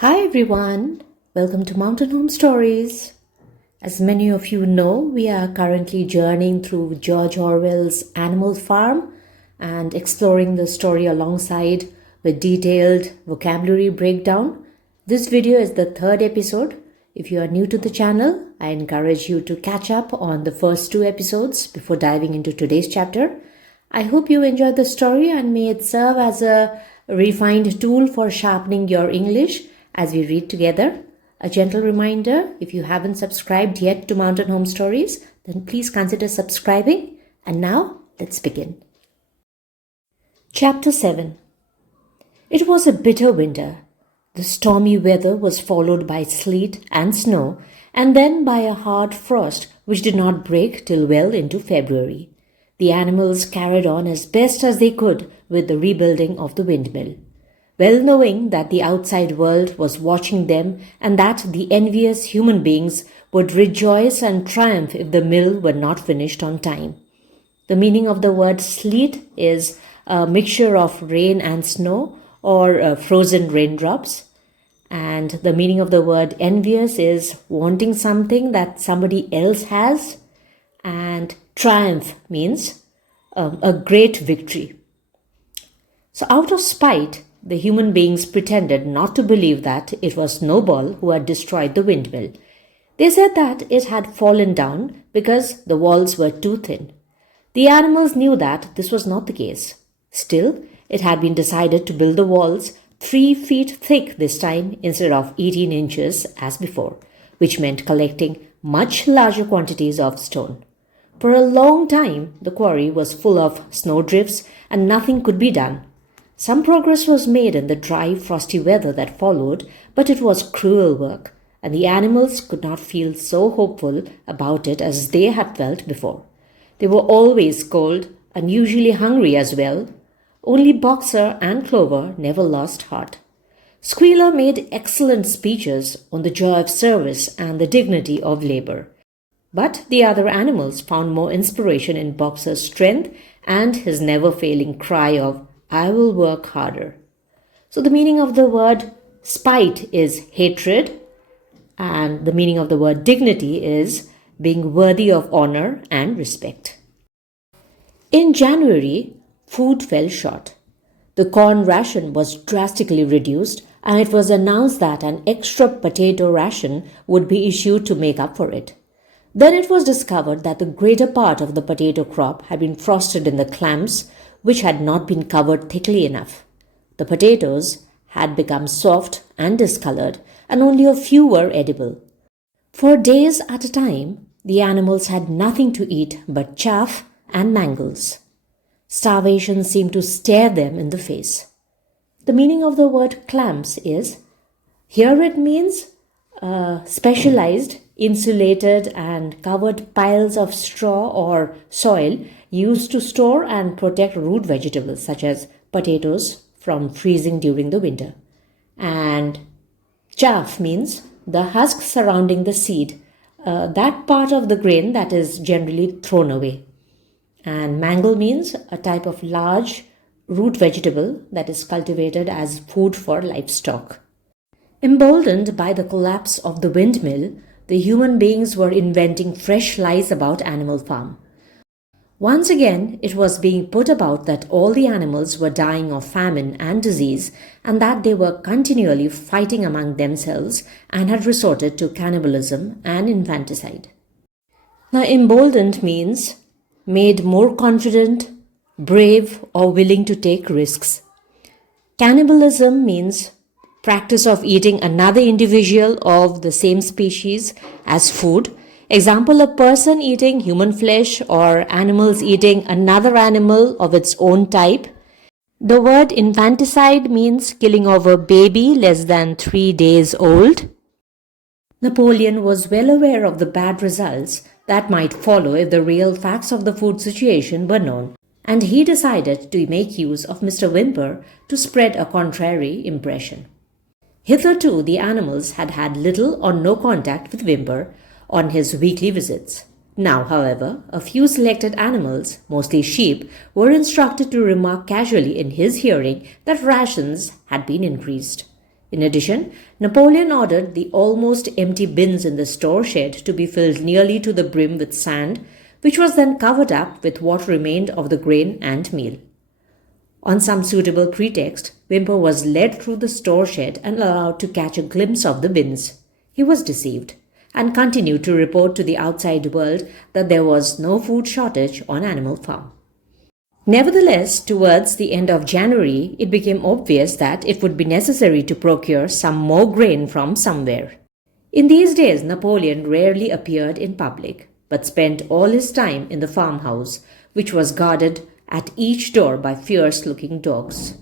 Hi everyone, welcome to Mountain Home Stories. As many of you know, we are currently journeying through George Orwell's Animal Farm and exploring the story alongside with detailed vocabulary breakdown. This video is the third episode. If you are new to the channel, I encourage you to catch up on the first two episodes before diving into today's chapter. I hope you enjoyed the story and may it serve as a refined tool for sharpening your English as we read together. A gentle reminder, if you haven't subscribed yet to Mountain Home Stories, then please consider subscribing. And now, let's begin. Chapter 7. It was a bitter winter. The stormy weather was followed by sleet and snow, and then by a hard frost which did not break till well into February. The animals carried on as best as they could with the rebuilding of the windmill, well knowing that the outside world was watching them and that the envious human beings would rejoice and triumph if the mill were not finished on time. The meaning of the word sleet is a mixture of rain and snow or frozen raindrops. And the meaning of the word envious is wanting something that somebody else has. And triumph means a great victory. So out of spite, the human beings pretended not to believe that it was Snowball who had destroyed the windmill. They said that it had fallen down because the walls were too thin. The animals knew that this was not the case. Still, it had been decided to build the walls 3 feet thick this time instead of 18 inches as before, which meant collecting much larger quantities of stone. For a long time, the quarry was full of snowdrifts and nothing could be done. Some progress was made in the dry, frosty weather that followed, but it was cruel work, and the animals could not feel so hopeful about it as they had felt before. They were always cold and usually hungry as well. Only Boxer and Clover never lost heart. Squealer made excellent speeches on the joy of service and the dignity of labor. But the other animals found more inspiration in Boxer's strength and his never-failing cry of, "I will work harder." So the meaning of the word spite is hatred, and the meaning of the word dignity is being worthy of honor and respect. In January, food fell short. The corn ration was drastically reduced, and it was announced that an extra potato ration would be issued to make up for it. Then it was discovered that the greater part of the potato crop had been frosted in the clams, which had not been covered thickly enough. The potatoes had become soft and discolored, and only a few were edible. For days at a time, the animals had nothing to eat but chaff and mangles. Starvation seemed to stare them in the face. The meaning of the word clams is, here it means specialized, insulated and covered piles of straw or soil used to store and protect root vegetables such as potatoes from freezing during the winter. And chaff means the husk surrounding the seed, that part of the grain that is generally thrown away. And mangle means a type of large root vegetable that is cultivated as food for livestock. Emboldened by the collapse of the windmill, the human beings were inventing fresh lies about Animal Farm. Once again, it was being put about that all the animals were dying of famine and disease, and that they were continually fighting among themselves and had resorted to cannibalism and infanticide. Now, emboldened means made more confident, brave, or willing to take risks. Cannibalism means practice of eating another individual of the same species as food. Example, a person eating human flesh or animals eating another animal of its own type. The word infanticide means killing of a baby less than 3 days old. Napoleon was well aware of the bad results that might follow if the real facts of the food situation were known, and he decided to make use of Mr. Whymper to spread a contrary impression. Hitherto, the animals had had little or no contact with Whymper on his weekly visits. Now, however, a few selected animals, mostly sheep, were instructed to remark casually in his hearing that rations had been increased. In addition, Napoleon ordered the almost empty bins in the store shed to be filled nearly to the brim with sand, which was then covered up with what remained of the grain and meal. On some suitable pretext, Whymper was led through the store shed and allowed to catch a glimpse of the bins. He was deceived and continued to report to the outside world that there was no food shortage on Animal Farm. Nevertheless, towards the end of January, it became obvious that it would be necessary to procure some more grain from somewhere. In these days, Napoleon rarely appeared in public, but spent all his time in the farmhouse, which was guarded at each door by fierce-looking dogs.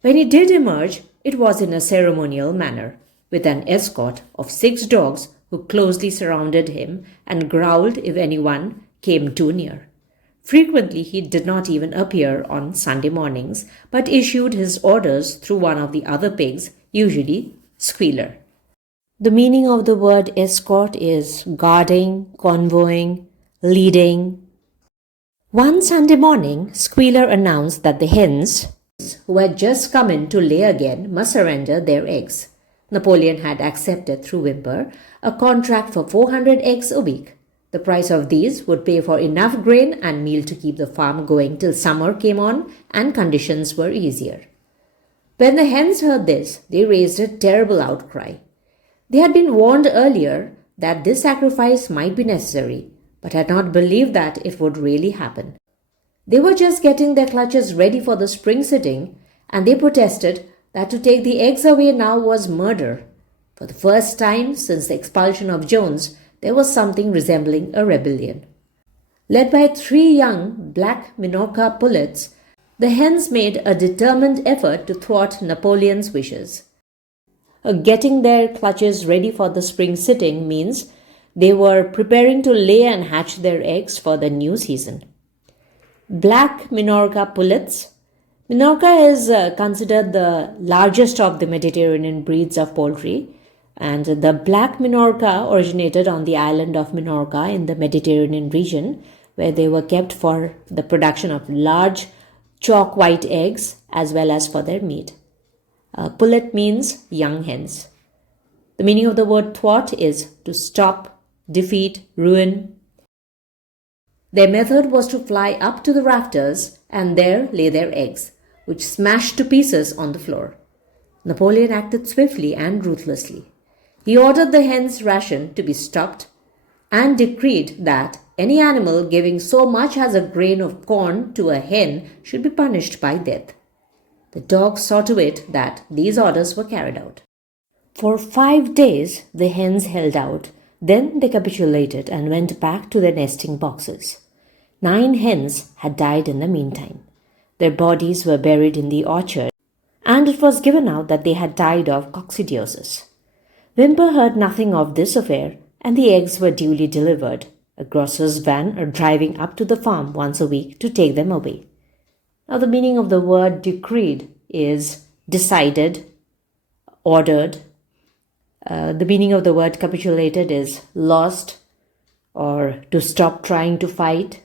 When he did emerge, it was in a ceremonial manner, with an escort of 6 dogs who closely surrounded him and growled if anyone came too near. Frequently, he did not even appear on Sunday mornings, but issued his orders through one of the other pigs, usually Squealer. The meaning of the word escort is guarding, convoying, leading. One Sunday morning, Squealer announced that the hens, who had just come in to lay again, must surrender their eggs. Napoleon had accepted through Whymper a contract for 400 eggs a week. The price of these would pay for enough grain and meal to keep the farm going till summer came on and conditions were easier. When the hens heard this, they raised a terrible outcry. They had been warned earlier that this sacrifice might be necessary, but had not believed that it would really happen. They were just getting their clutches ready for the spring sitting, and they protested that to take the eggs away now was murder. For the first time since the expulsion of Jones, there was something resembling a rebellion. Led by 3 young black Minorca pullets, the hens made a determined effort to thwart Napoleon's wishes. Getting their clutches ready for the spring sitting means they were preparing to lay and hatch their eggs for the new season. Black Minorca pullets. Minorca is considered the largest of the Mediterranean breeds of poultry, and the black Minorca originated on the island of Minorca in the Mediterranean region, where they were kept for the production of large chalk white eggs as well as for their meat. Pullet means young hens. The meaning of the word thwart is to stop, defeat, ruin. Their method was to fly up to the rafters and there lay their eggs, which smashed to pieces on the floor. Napoleon acted swiftly and ruthlessly. He ordered the hens' ration to be stopped and decreed that any animal giving so much as a grain of corn to a hen should be punished by death. The dogs saw to it that these orders were carried out. For 5 days the hens held out, then they capitulated and went back to their nesting boxes. 9 hens had died in the meantime. Their bodies were buried in the orchard, and it was given out that they had died of coccidiosis. Whymper heard nothing of this affair, and the eggs were duly delivered. A grocer's van are driving up to the farm once a week to take them away. Now the meaning of the word decreed is decided, ordered. The meaning of the word capitulated is lost or to stop trying to fight.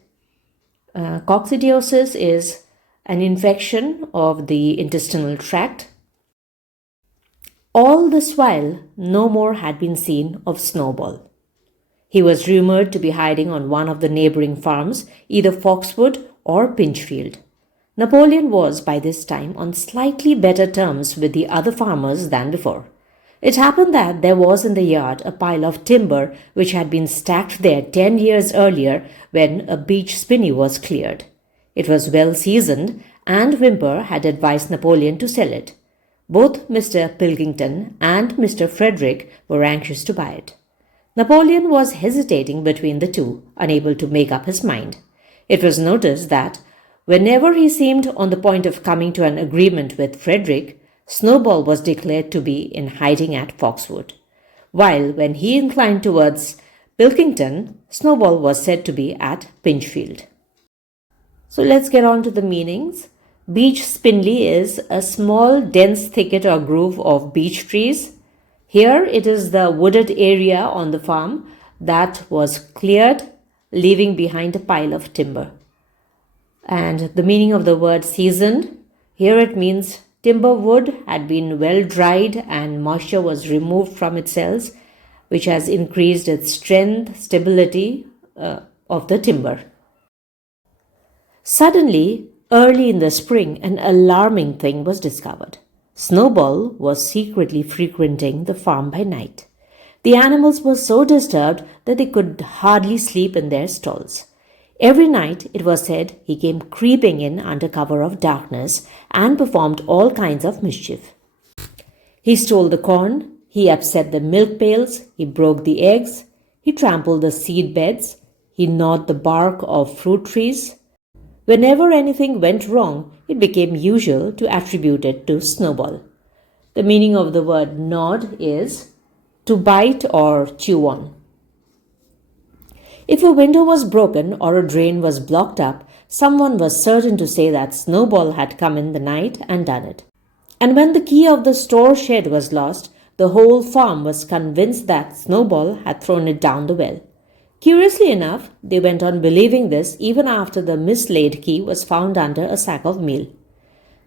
Coccidiosis is an infection of the intestinal tract. All this while, no more had been seen of Snowball. He was rumoured to be hiding on one of the neighbouring farms, either Foxwood or Pinchfield. Napoleon was by this time on slightly better terms with the other farmers than before. It happened that there was in the yard a pile of timber which had been stacked there 10 years earlier when a beech spinney was cleared. It was well seasoned, and Whymper had advised Napoleon to sell it. Both Mr. Pilkington and Mr. Frederick were anxious to buy it. Napoleon was hesitating between the two, unable to make up his mind. It was noticed that whenever he seemed on the point of coming to an agreement with Frederick, Snowball was declared to be in hiding at Foxwood, while when he inclined towards Pilkington, Snowball was said to be at Pinchfield. So let's get on to the meanings. Beech spindley is a small, dense thicket or grove of beech trees. Here it is the wooded area on the farm that was cleared, leaving behind a pile of timber. And the meaning of the word seasoned, here it means Timber wood had been well dried and moisture was removed from its cells, which has increased its strength, stability of the timber. Suddenly, early in the spring, an alarming thing was discovered. Snowball was secretly frequenting the farm by night. The animals were so disturbed that they could hardly sleep in their stalls. Every night, it was said, he came creeping in under cover of darkness and performed all kinds of mischief. He stole the corn, he upset the milk pails, he broke the eggs, he trampled the seed beds, he gnawed the bark of fruit trees. Whenever anything went wrong, it became usual to attribute it to Snowball. The meaning of the word gnawed is to bite or chew on. If a window was broken or a drain was blocked up, someone was certain to say that Snowball had come in the night and done it. And when the key of the store shed was lost, the whole farm was convinced that Snowball had thrown it down the well. Curiously enough, they went on believing this even after the mislaid key was found under a sack of meal.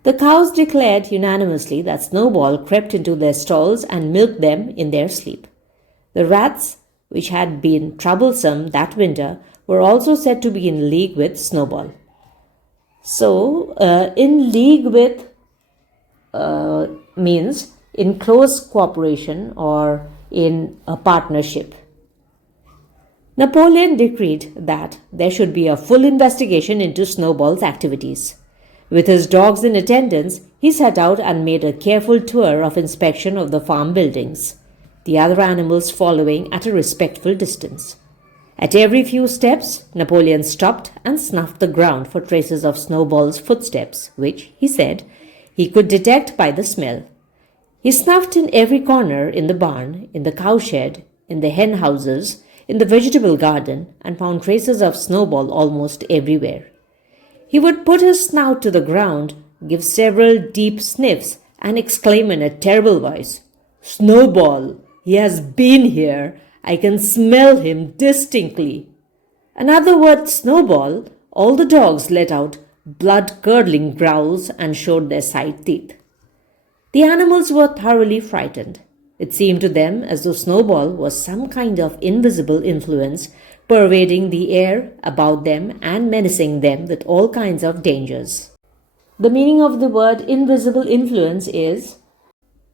The cows declared unanimously that Snowball crept into their stalls and milked them in their sleep. The rats, which had been troublesome that winter, were also said to be in league with Snowball. So, in league with means in close cooperation or in a partnership. Napoleon decreed that there should be a full investigation into Snowball's activities. With his dogs in attendance, he set out and made a careful tour of inspection of the farm buildings, the other animals following at a respectful distance. At every few steps, Napoleon stopped and snuffed the ground for traces of Snowball's footsteps, which, he said, he could detect by the smell. He snuffed in every corner in the barn, in the cowshed, in the hen houses, in the vegetable garden, and found traces of Snowball almost everywhere. He would put his snout to the ground, give several deep sniffs, and exclaim in a terrible voice, "Snowball! He has been here! I can smell him distinctly!" Another word, Snowball, all the dogs let out blood-curdling growls and showed their side teeth. The animals were thoroughly frightened. It seemed to them as though Snowball was some kind of invisible influence pervading the air about them and menacing them with all kinds of dangers. The meaning of the word invisible influence is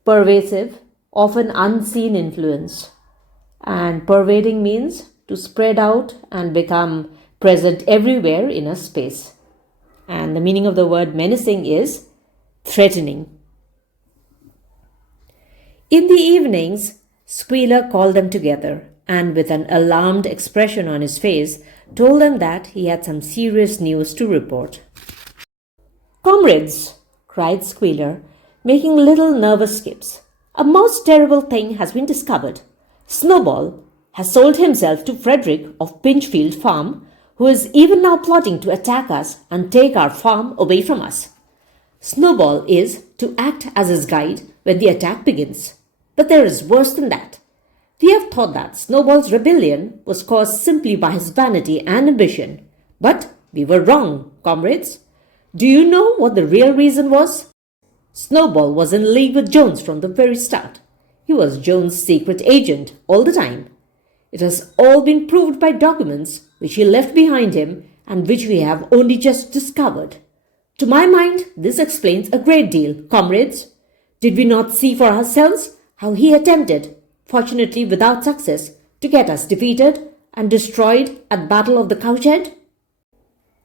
pervasive, often unseen influence. And pervading means to spread out and become present everywhere in a space. And the meaning of the word menacing is threatening. In the evenings, Squealer called them together and with an alarmed expression on his face told them that he had some serious news to report. "Comrades," cried Squealer, making little nervous skips, "a most terrible thing has been discovered. Snowball has sold himself to Frederick of Pinchfield Farm, who is even now plotting to attack us and take our farm away from us. Snowball is to act as his guide when the attack begins. But there is worse than that. We have thought that Snowball's rebellion was caused simply by his vanity and ambition. But we were wrong, comrades. Do you know what the real reason was? Snowball was in league with Jones from the very start. He was Jones' secret agent all the time. It has all been proved by documents which he left behind him and which we have only just discovered. To my mind, this explains a great deal, comrades. Did we not see for ourselves how he attempted, fortunately without success, to get us defeated and destroyed at the Battle of the Cowshed?"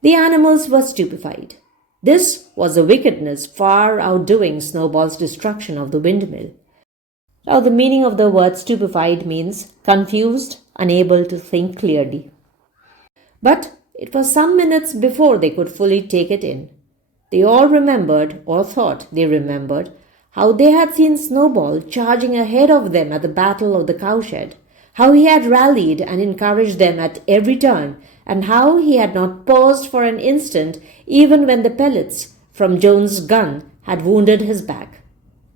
The animals were stupefied. This was a wickedness far outdoing Snowball's destruction of the windmill. Now, the meaning of the word stupefied means confused, unable to think clearly. But it was some minutes before they could fully take it in. They all remembered, or thought they remembered, how they had seen Snowball charging ahead of them at the Battle of the Cowshed, how he had rallied and encouraged them at every turn, and how he had not paused for an instant even when the pellets from Jones's gun had wounded his back.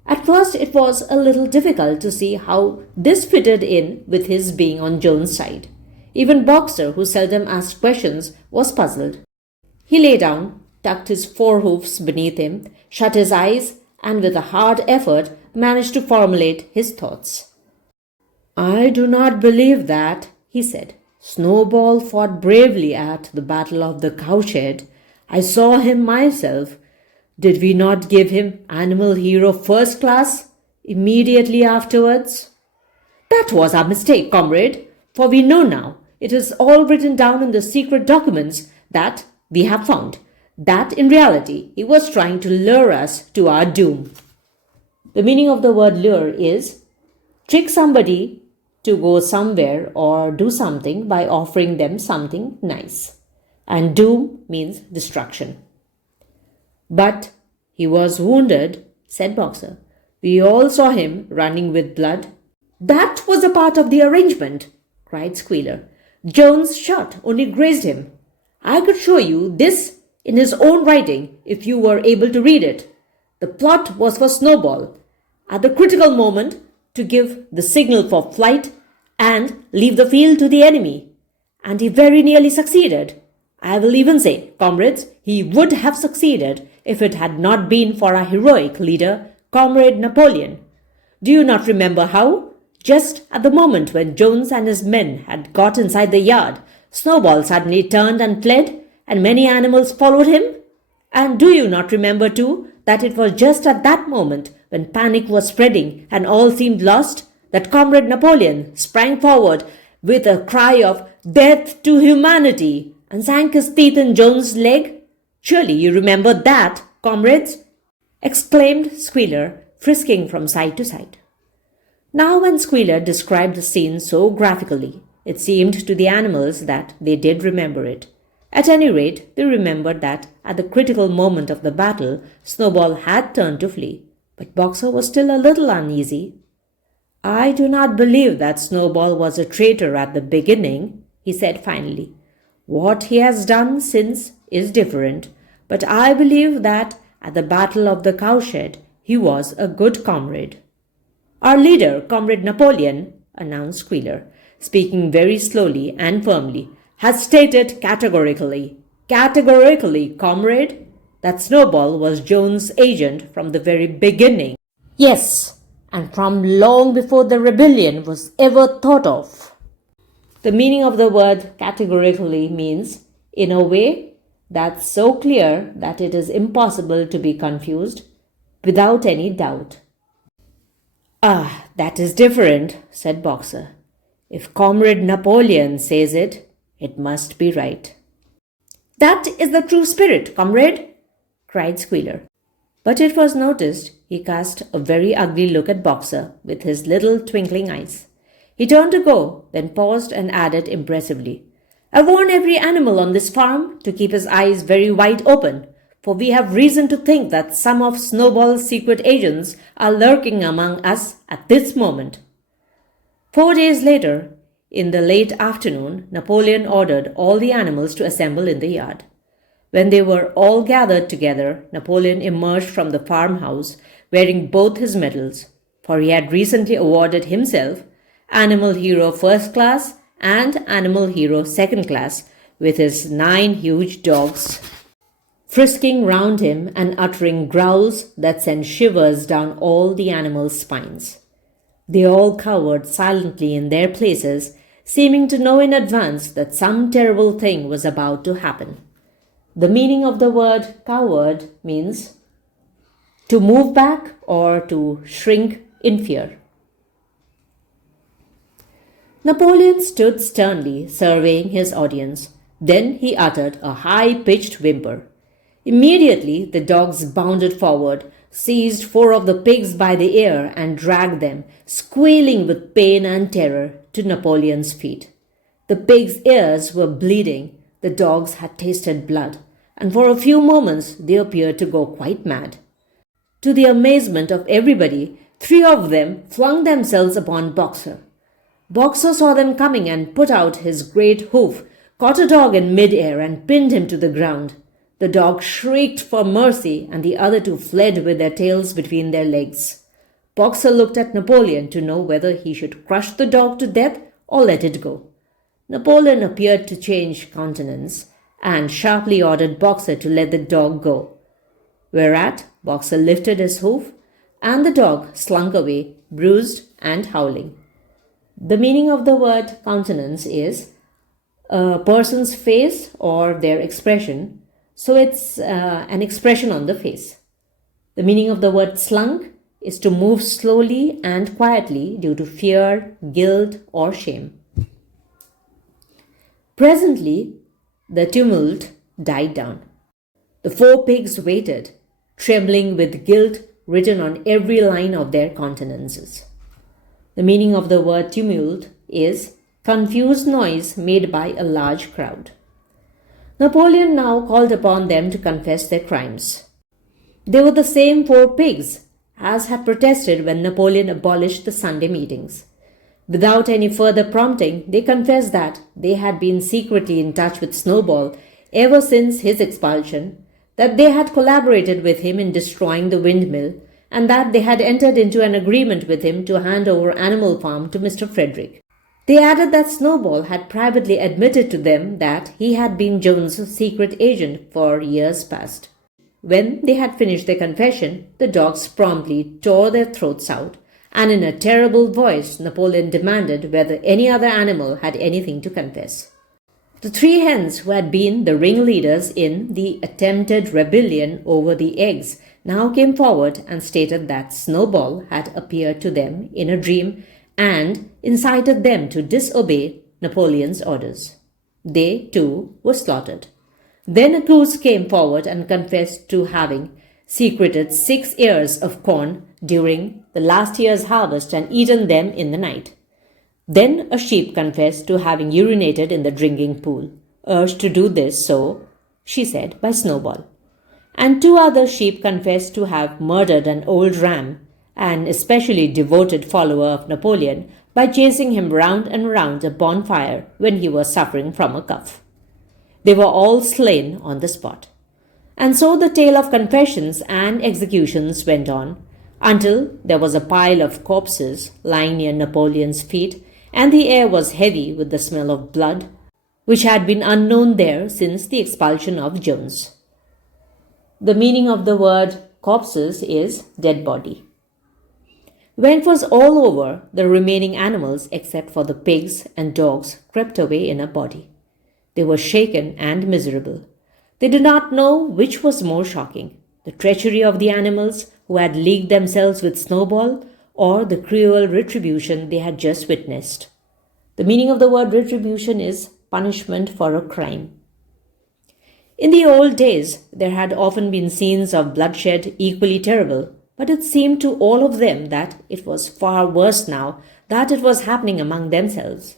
At first it was a little difficult to see how this fitted in with his being on Jones's side. Even Boxer, who seldom asked questions, was puzzled. He lay down, tucked his forehoofs beneath him, shut his eyes, and with a hard effort managed to formulate his thoughts. "I do not believe that," he said. "Snowball fought bravely at the Battle of the Cowshed. I saw him myself. Did we not give him Animal Hero First Class immediately afterwards?" "That was our mistake, comrade, for we know now. It is all written down in the secret documents that we have found, that in reality he was trying to lure us to our doom." The meaning of the word lure is trick somebody to go somewhere or do something by offering them something nice. And doom means destruction. "But he was wounded," said Boxer. "We all saw him running with blood." "That was a part of the arrangement," cried Squealer. "Jones' shot only grazed him. I could show you this in his own writing if you were able to read it. The plot was for Snowball, at the critical moment, to give the signal for flight and leave the field to the enemy. And he very nearly succeeded. I will even say, comrades, he would have succeeded if it had not been for our heroic leader, Comrade Napoleon. Do you not remember how, just at the moment when Jones and his men had got inside the yard, Snowball suddenly turned and fled, and many animals followed him? And do you not remember, too, that it was just at that moment, when panic was spreading and all seemed lost, that Comrade Napoleon sprang forward with a cry of 'Death to humanity!' and sank his teeth in Jones' leg? Surely you remember that, comrades?" exclaimed Squealer, frisking from side to side. Now when Squealer described the scene so graphically, it seemed to the animals that they did remember it. At any rate, they remembered that at the critical moment of the battle, Snowball had turned to flee. But Boxer was still a little uneasy. "I do not believe that Snowball was a traitor at the beginning," he said finally. "What he has done since is different, but I believe that at the Battle of the Cowshed he was a good comrade." "Our leader, Comrade Napoleon," announced Squealer, speaking very slowly and firmly, "has stated categorically, comrade, that Snowball was Jones' agent from the very beginning. Yes, and from long before the rebellion was ever thought of." The meaning of the word categorically means in a way that's so clear that it is impossible to be confused, without any doubt. "Ah, that is different," said Boxer. "If Comrade Napoleon says it, it must be right." "That is the true spirit, comrade," cried Squealer. But it was noticed he cast a very ugly look at Boxer with his little twinkling eyes. He turned to go, then paused and added impressively, "I warn every animal on this farm to keep his eyes very wide open, for we have reason to think that some of Snowball's secret agents are lurking among us at this moment." 4 days later, in the late afternoon, Napoleon ordered all the animals to assemble in the yard. When they were all gathered together, Napoleon emerged from the farmhouse wearing both his medals, for he had recently awarded himself Animal Hero First Class and Animal Hero Second Class, with his 9 huge dogs frisking round him and uttering growls that sent shivers down all the animals' spines. They all cowered silently in their places, seeming to know in advance that some terrible thing was about to happen. The meaning of the word coward means to move back or to shrink in fear. Napoleon stood sternly surveying his audience. Then he uttered a high-pitched whimper. Immediately the dogs bounded forward, seized 4 of the pigs by the ear and dragged them, squealing with pain and terror, to Napoleon's feet. The pigs' ears were bleeding, the dogs had tasted blood, and for a few moments they appeared to go quite mad. To the amazement of everybody, 3 of them flung themselves upon Boxer. Boxer saw them coming and put out his great hoof, caught a dog in mid-air and pinned him to the ground. The dog shrieked for mercy and the other 2 fled with their tails between their legs. Boxer looked at Napoleon to know whether he should crush the dog to death or let it go. Napoleon appeared to change countenance and sharply ordered Boxer to let the dog go. whereat Boxer lifted his hoof, and the dog slunk away, bruised and howling. The meaning of the word countenance is a person's face or their expression, so it's an expression on the face. The meaning of the word slunk is to move slowly and quietly due to fear, guilt, or shame. Presently, the tumult died down. The 4 pigs waited, trembling with guilt written on every line of their countenances. The meaning of the word tumult is confused noise made by a large crowd. Napoleon now called upon them to confess their crimes. They were the same 4 pigs as had protested when Napoleon abolished the Sunday meetings. Without any further prompting, they confessed that they had been secretly in touch with Snowball ever since his expulsion, that they had collaborated with him in destroying the windmill, and that they had entered into an agreement with him to hand over Animal Farm to Mr. Frederick. They added that Snowball had privately admitted to them that he had been Jones's secret agent for years past. When they had finished their confession, the dogs promptly tore their throats out, and in a terrible voice Napoleon demanded whether any other animal had anything to confess. The 3 hens who had been the ringleaders in the attempted rebellion over the eggs now came forward and stated that Snowball had appeared to them in a dream and incited them to disobey Napoleon's orders. They, too, were slaughtered. Then a goose came forward and confessed to having secreted 6 ears of corn during the last year's harvest and eaten them in the night. Then a sheep confessed to having urinated in the drinking pool, urged to do this so, she said, by Snowball. And 2 other sheep confessed to have murdered an old ram, an especially devoted follower of Napoleon, by chasing him round and round a bonfire when he was suffering from a cough. They were all slain on the spot. And so the tale of confessions and executions went on, until there was a pile of corpses lying near Napoleon's feet, and the air was heavy with the smell of blood, which had been unknown there since the expulsion of Jones. The meaning of the word corpses is dead body. When it was all over, the remaining animals, except for the pigs and dogs, crept away in a body. They were shaken and miserable. They did not know which was more shocking, the treachery of the animals who had leagued themselves with Snowball, or the cruel retribution they had just witnessed. The meaning of the word retribution is punishment for a crime. In the old days, there had often been scenes of bloodshed equally terrible, but it seemed to all of them that it was far worse now that it was happening among themselves.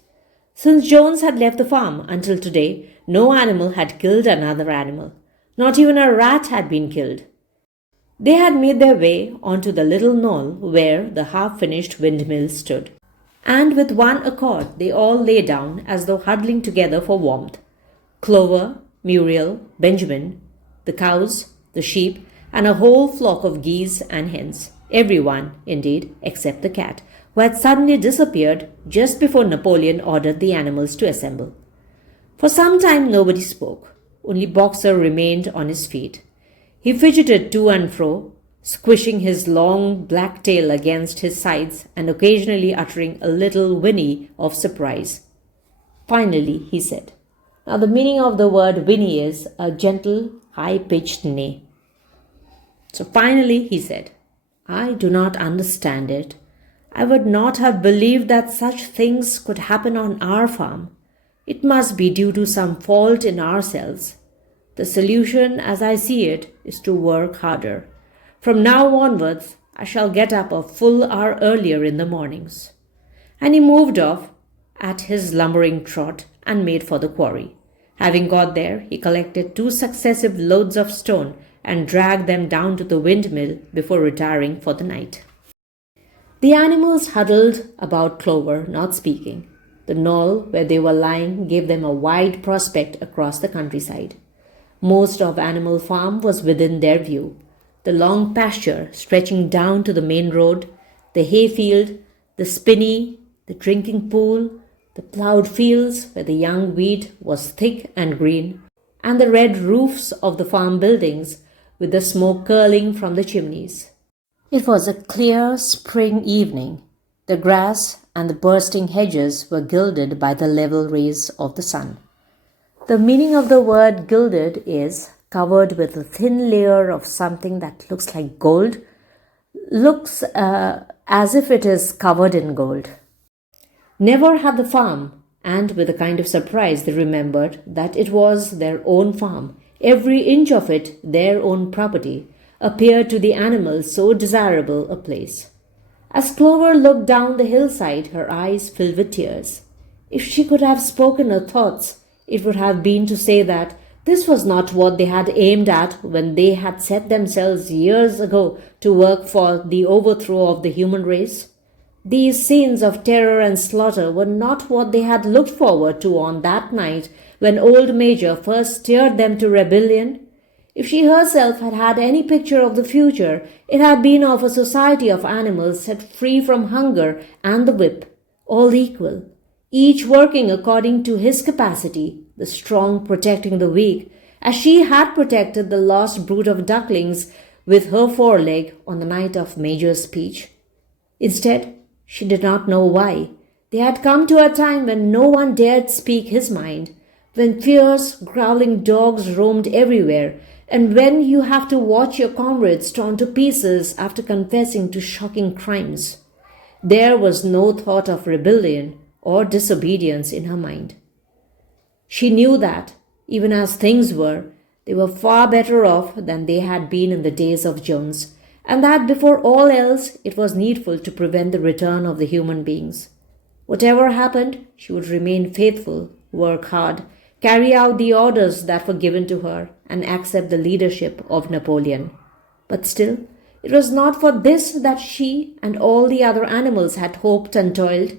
Since Jones had left the farm until today, no animal had killed another animal. Not even a rat had been killed. They had made their way onto the little knoll where the half-finished windmill stood, and with one accord they all lay down as though huddling together for warmth. Clover, Muriel, Benjamin, the cows, the sheep, and a whole flock of geese and hens. Everyone, indeed, except the cat, who had suddenly disappeared just before Napoleon ordered the animals to assemble. For some time nobody spoke. Only Boxer remained on his feet. He fidgeted to and fro, squishing his long black tail against his sides and occasionally uttering a little whinny of surprise. Finally, he said. Now the meaning of the word whinny is a gentle, high-pitched neigh. So finally he said, I do not understand it. I would not have believed that such things could happen on our farm. It must be due to some fault in ourselves. The solution, as I see it, is to work harder. From now onwards, I shall get up a full hour earlier in the mornings. And he moved off at his lumbering trot and made for the quarry. Having got there, he collected 2 successive loads of stone and dragged them down to the windmill before retiring for the night. The animals huddled about Clover, not speaking. The knoll where they were lying gave them a wide prospect across the countryside. Most of Animal Farm was within their view. The long pasture stretching down to the main road, the hayfield, the spinney, the drinking pool, the ploughed fields where the young wheat was thick and green, and the red roofs of the farm buildings with the smoke curling from the chimneys. It was a clear spring evening. The grass and the bursting hedges were gilded by the level rays of the sun. The meaning of the word gilded is covered with a thin layer of something that looks like gold, looks as if it is covered in gold. Never had the farm, and with a kind of surprise they remembered that it was their own farm, every inch of it their own property, appeared to the animals so desirable a place. As Clover looked down the hillside, her eyes filled with tears. If she could have spoken her thoughts, it would have been to say that this was not what they had aimed at when they had set themselves years ago to work for the overthrow of the human race. These scenes of terror and slaughter were not what they had looked forward to on that night when old Major first stirred them to rebellion. If she herself had had any picture of the future, it had been of a society of animals set free from hunger and the whip, all equal, each working according to his capacity, the strong protecting the weak, as she had protected the lost brood of ducklings with her foreleg on the night of Major's speech. Instead, she did not know why, they had come to a time when no one dared speak his mind, when fierce, growling dogs roamed everywhere, and when you have to watch your comrades torn to pieces after confessing to shocking crimes. There was no thought of rebellion or disobedience in her mind. She knew that, even as things were, they were far better off than they had been in the days of Jones, and that before all else it was needful to prevent the return of the human beings. Whatever happened, she would remain faithful, work hard, carry out the orders that were given to her, and accept the leadership of Napoleon. But still, it was not for this that she and all the other animals had hoped and toiled.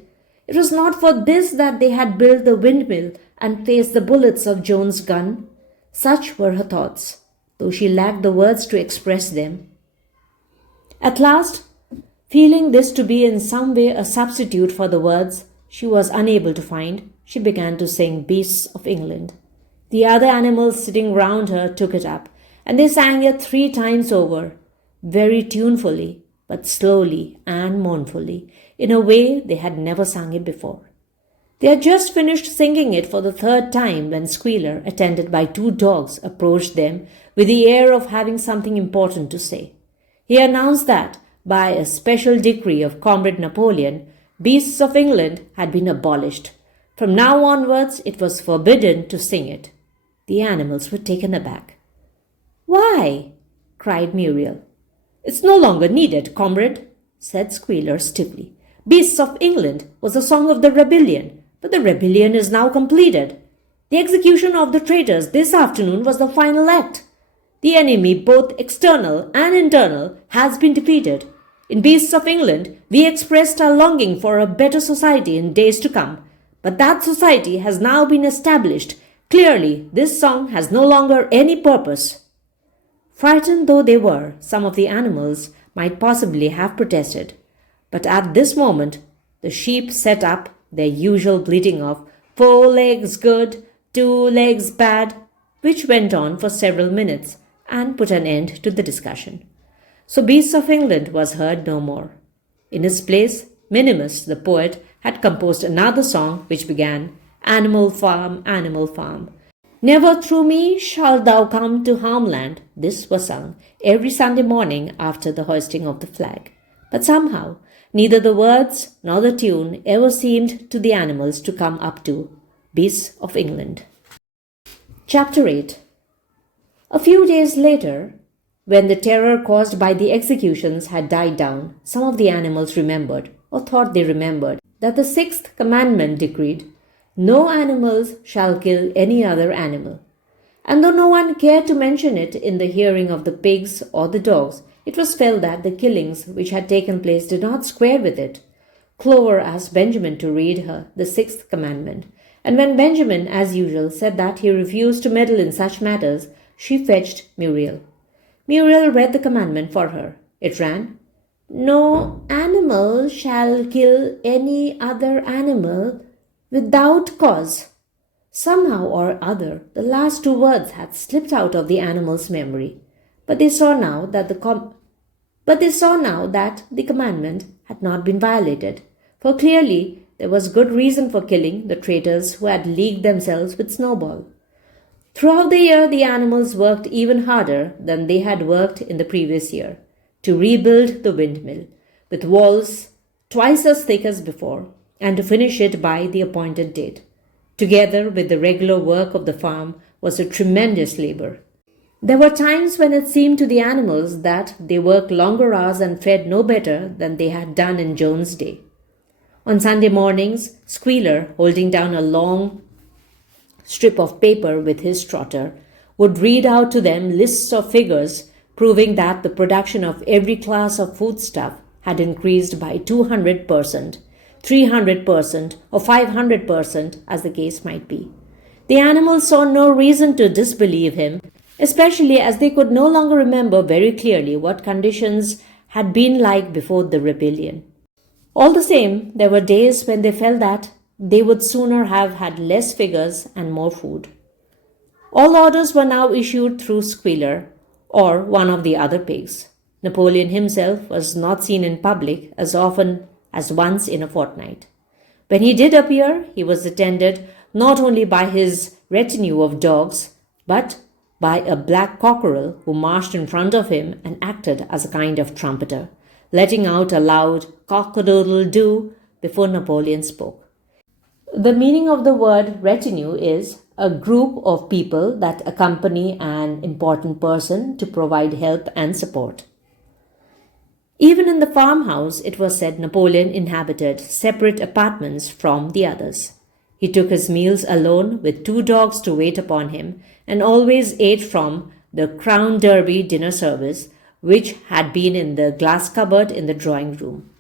It was not for this that they had built the windmill and faced the bullets of Jones' gun. Such were her thoughts, though she lacked the words to express them. At last, feeling this to be in some way a substitute for the words she was unable to find, she began to sing Beasts of England. The other animals sitting round her took it up, and they sang it 3 times over, very tunefully, but slowly and mournfully, in a way they had never sung it before. They had just finished singing it for the 3rd time when Squealer, attended by 2 dogs, approached them with the air of having something important to say. He announced that, by a special decree of Comrade Napoleon, Beasts of England had been abolished. From now onwards it was forbidden to sing it. The animals were taken aback. "Why?" cried Muriel. "It's no longer needed, comrade," said Squealer stiffly. "Beasts of England was a song of the rebellion, but the rebellion is now completed. The execution of the traitors this afternoon was the final act. The enemy, both external and internal, has been defeated. In Beasts of England, we expressed our longing for a better society in days to come, but that society has now been established. Clearly, this song has no longer any purpose." Frightened though they were, some of the animals might possibly have protested, but at this moment the sheep set up their usual bleating of 4 legs good, 2 legs bad, which went on for several minutes and put an end to the discussion. So Beasts of England was heard no more. In its place, Minimus, the poet, had composed another song which began, Animal farm, animal farm. Never through me shalt thou come to harmland. This was sung every Sunday morning after the hoisting of the flag. But somehow, neither the words nor the tune ever seemed to the animals to come up to Beasts of England. Chapter 8. A few days later, when the terror caused by the executions had died down, some of the animals remembered, or thought they remembered, that the 6th commandment decreed, "No animals shall kill any other animal." And though no one cared to mention it in the hearing of the pigs or the dogs, it was felt that the killings which had taken place did not square with it. Clover asked Benjamin to read her the 6th commandment, and when Benjamin, as usual, said that he refused to meddle in such matters, she fetched Muriel. Muriel read the commandment for her. It ran, "No animal shall kill any other animal without cause." Somehow or other, the last 2 words had slipped out of the animal's memory. But they saw now that the commandment had not been violated, for clearly there was good reason for killing the traitors who had leagued themselves with Snowball. Throughout the year, the animals worked even harder than they had worked in the previous year to rebuild the windmill, with walls twice as thick as before, and to finish it by the appointed date. Together with the regular work of the farm was a tremendous labor. There were times when it seemed to the animals that they worked longer hours and fed no better than they had done in Jones' day. On Sunday mornings, Squealer, holding down a long strip of paper with his trotter, would read out to them lists of figures proving that the production of every class of foodstuff had increased by 200%, 300%, or 500%, as the case might be. The animals saw no reason to disbelieve him, especially as they could no longer remember very clearly what conditions had been like before the rebellion. All the same, there were days when they felt that they would sooner have had less figures and more food. All orders were now issued through Squealer or one of the other pigs. Napoleon himself was not seen in public as often as once in a fortnight. When he did appear, he was attended not only by his retinue of dogs, but by a black cockerel who marched in front of him and acted as a kind of trumpeter, letting out a loud cock-a-doodle-doo before Napoleon spoke. The meaning of the word retinue is a group of people that accompany an important person to provide help and support. Even in the farmhouse, it was said Napoleon inhabited separate apartments from the others. He took his meals alone with 2 dogs to wait upon him and always ate from the Crown Derby dinner service, which had been in the glass cupboard in the drawing room.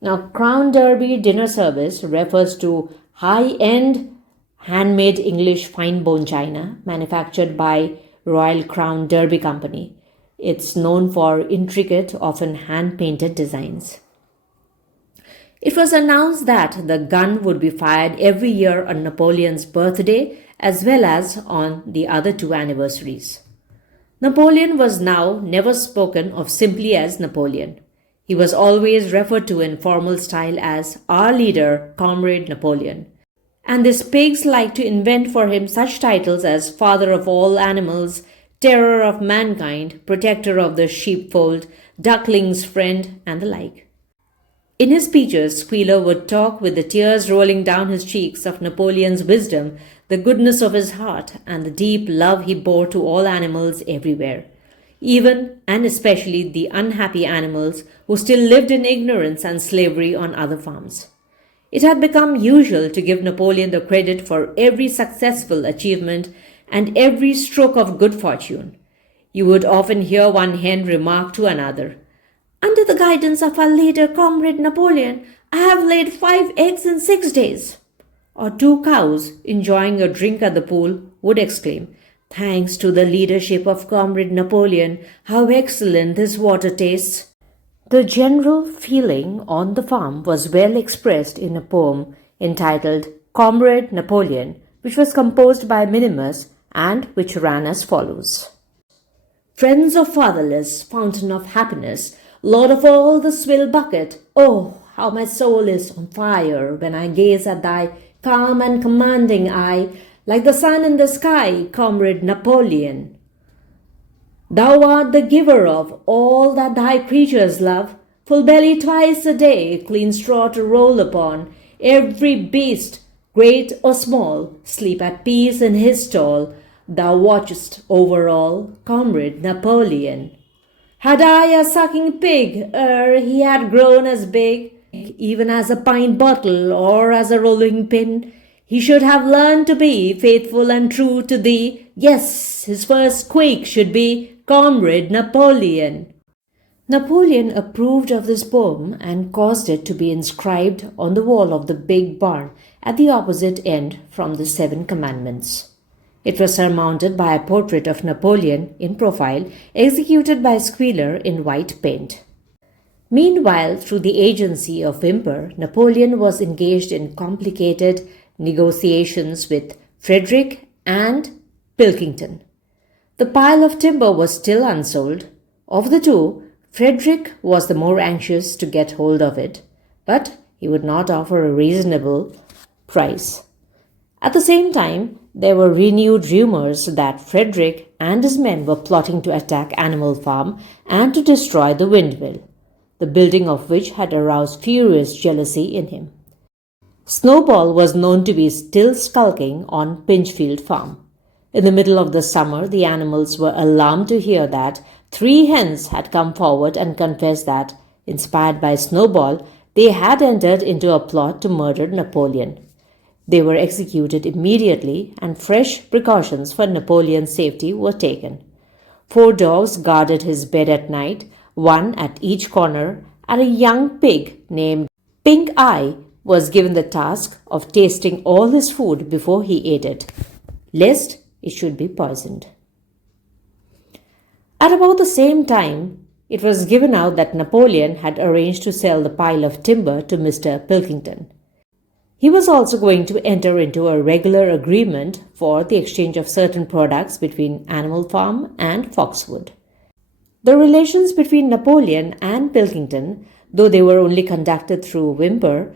Now, Crown Derby dinner service refers to high-end handmade English fine bone china manufactured by Royal Crown Derby Company. It's known for intricate, often hand-painted designs. It was announced that the gun would be fired every year on Napoleon's birthday as well as on the other 2 anniversaries. Napoleon was now never spoken of simply as Napoleon. He was always referred to in formal style as our leader, Comrade Napoleon. And these pigs liked to invent for him such titles as Father of all animals, Terror of mankind, Protector of the sheepfold, Duckling's friend, and the like. In his speeches, Squealer would talk with the tears rolling down his cheeks of Napoleon's wisdom, the goodness of his heart, and the deep love he bore to all animals everywhere, even and especially the unhappy animals who still lived in ignorance and slavery on other farms. It had become usual to give Napoleon the credit for every successful achievement and every stroke of good fortune. You would often hear one hen remark to another, "Under the guidance of our leader, Comrade Napoleon, I have laid 5 eggs in 6 days." Or 2 cows, enjoying a drink at the pool, would exclaim, "Thanks to the leadership of Comrade Napoleon, how excellent this water tastes." The general feeling on the farm was well expressed in a poem entitled Comrade Napoleon, which was composed by Minimus and which ran as follows. "Friends of fatherless, fountain of happiness, Lord of all the swill bucket, oh, how my soul is on fire when I gaze at thy calm and commanding eye, like the sun in the sky, Comrade Napoleon. Thou art the giver of all that thy creatures love, full belly twice a day, clean straw to roll upon, every beast, great or small, sleep at peace in his stall, thou watchest over all, Comrade Napoleon. Had I a sucking pig, ere he had grown as big, even as a pint bottle or as a rolling pin, he should have learned to be faithful and true to thee. Yes, his first quake should be Comrade Napoleon." Napoleon approved of this poem and caused it to be inscribed on the wall of the big barn at the opposite end from the 7 commandments. It was surmounted by a portrait of Napoleon in profile, executed by Squealer in white paint. Meanwhile, through the agency of Whymper, Napoleon was engaged in complicated negotiations with Frederick and Pilkington. The pile of timber was still unsold. Of the two, Frederick was the more anxious to get hold of it, but he would not offer a reasonable price. At the same time, there were renewed rumors that Frederick and his men were plotting to attack Animal Farm and to destroy the windmill, the building of which had aroused furious jealousy in him. Snowball was known to be still skulking on Pinchfield Farm. In the middle of the summer, the animals were alarmed to hear that 3 hens had come forward and confessed that, inspired by Snowball, they had entered into a plot to murder Napoleon. They were executed immediately, and fresh precautions for Napoleon's safety were taken. 4 dogs guarded his bed at night, one at each corner, and a young pig named Pink Eye was given the task of tasting all his food before he ate it, lest it should be poisoned. At about the same time, it was given out that Napoleon had arranged to sell the pile of timber to Mr. Pilkington. He was also going to enter into a regular agreement for the exchange of certain products between Animal Farm and Foxwood. The relations between Napoleon and Pilkington, though they were only conducted through Whymper,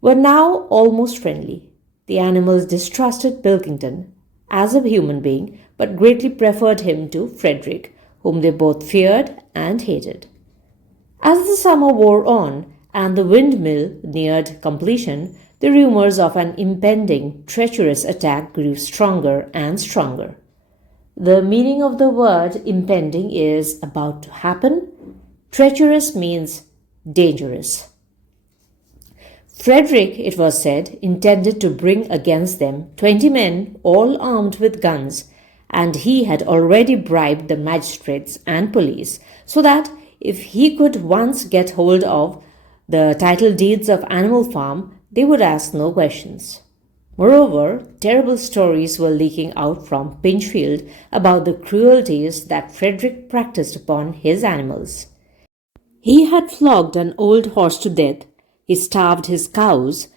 were now almost friendly. The animals distrusted Pilkington as a human being, but greatly preferred him to Frederick, whom they both feared and hated. As the summer wore on and the windmill neared completion, the rumors of an impending treacherous attack grew stronger and stronger. The meaning of the word impending is about to happen. Treacherous means dangerous. Frederick, it was said, intended to bring against them 20 men, all armed with guns, and he had already bribed the magistrates and police, so that if he could once get hold of the title deeds of Animal Farm, they would ask no questions. Moreover, terrible stories were leaking out from Pinchfield about the cruelties that Frederick practiced upon his animals. He had flogged an old horse to death. He starved his cows.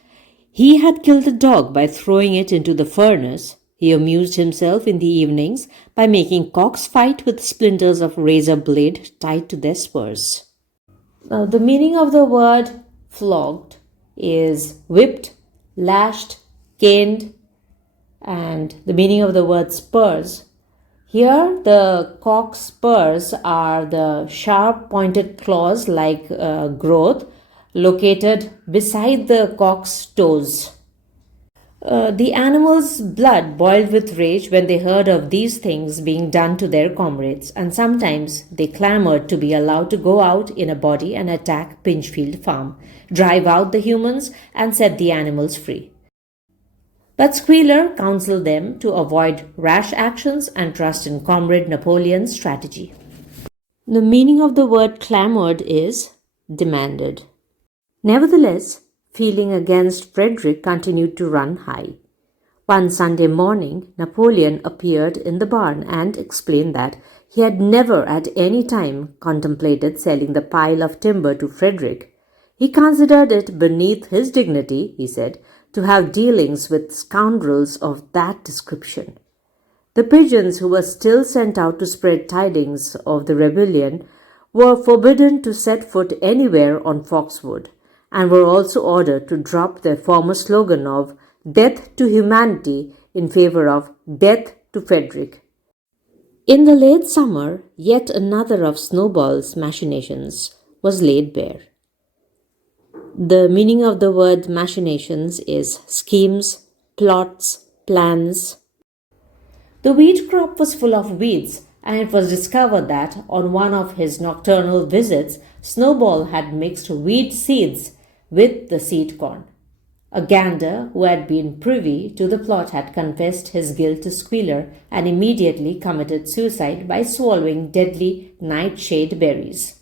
He had killed a dog by throwing it into the furnace. He amused himself in the evenings by making cocks fight with splinters of razor blade tied to their spurs. Now, the meaning of the word flogged is whipped, lashed, caned, and the meaning of the word spurs. Here, the cock's spurs are the sharp pointed claws like growth located beside the cock's toes. The animals' blood boiled with rage when they heard of these things being done to their comrades, and sometimes they clamored to be allowed to go out in a body and attack Pinchfield Farm, drive out the humans, and set the animals free. But Squealer counseled them to avoid rash actions and trust in Comrade Napoleon's strategy. The meaning of the word clamored is demanded. Nevertheless, feeling against Frederick continued to run high. One Sunday morning, Napoleon appeared in the barn and explained that he had never at any time contemplated selling the pile of timber to Frederick. He considered it beneath his dignity, he said, to have dealings with scoundrels of that description. The pigeons who were still sent out to spread tidings of the rebellion were forbidden to set foot anywhere on Foxwood, and were also ordered to drop their former slogan of "Death to Humanity" in favor of "Death to Frederick." In the late summer, yet another of Snowball's machinations was laid bare. The meaning of the word machinations is schemes, plots, plans. The wheat crop was full of weeds, and it was discovered that on one of his nocturnal visits, Snowball had mixed weed seeds with the seed corn. A gander who had been privy to the plot had confessed his guilt to Squealer and immediately committed suicide by swallowing deadly nightshade berries.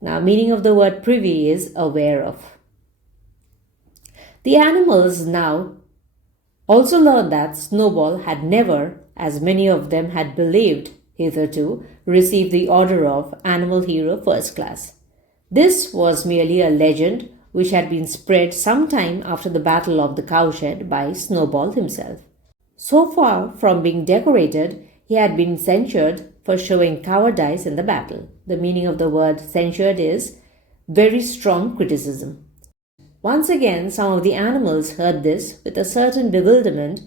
Now, meaning of the word privy is aware of. The animals now also learned that Snowball had never, as many of them had believed hitherto, received the order of Animal Hero First Class. This was merely a legend which had been spread some time after the Battle of the Cowshed by Snowball himself. So far from being decorated, he had been censured for showing cowardice in the battle. The meaning of the word censured is very strong criticism. Once again, some of the animals heard this with a certain bewilderment,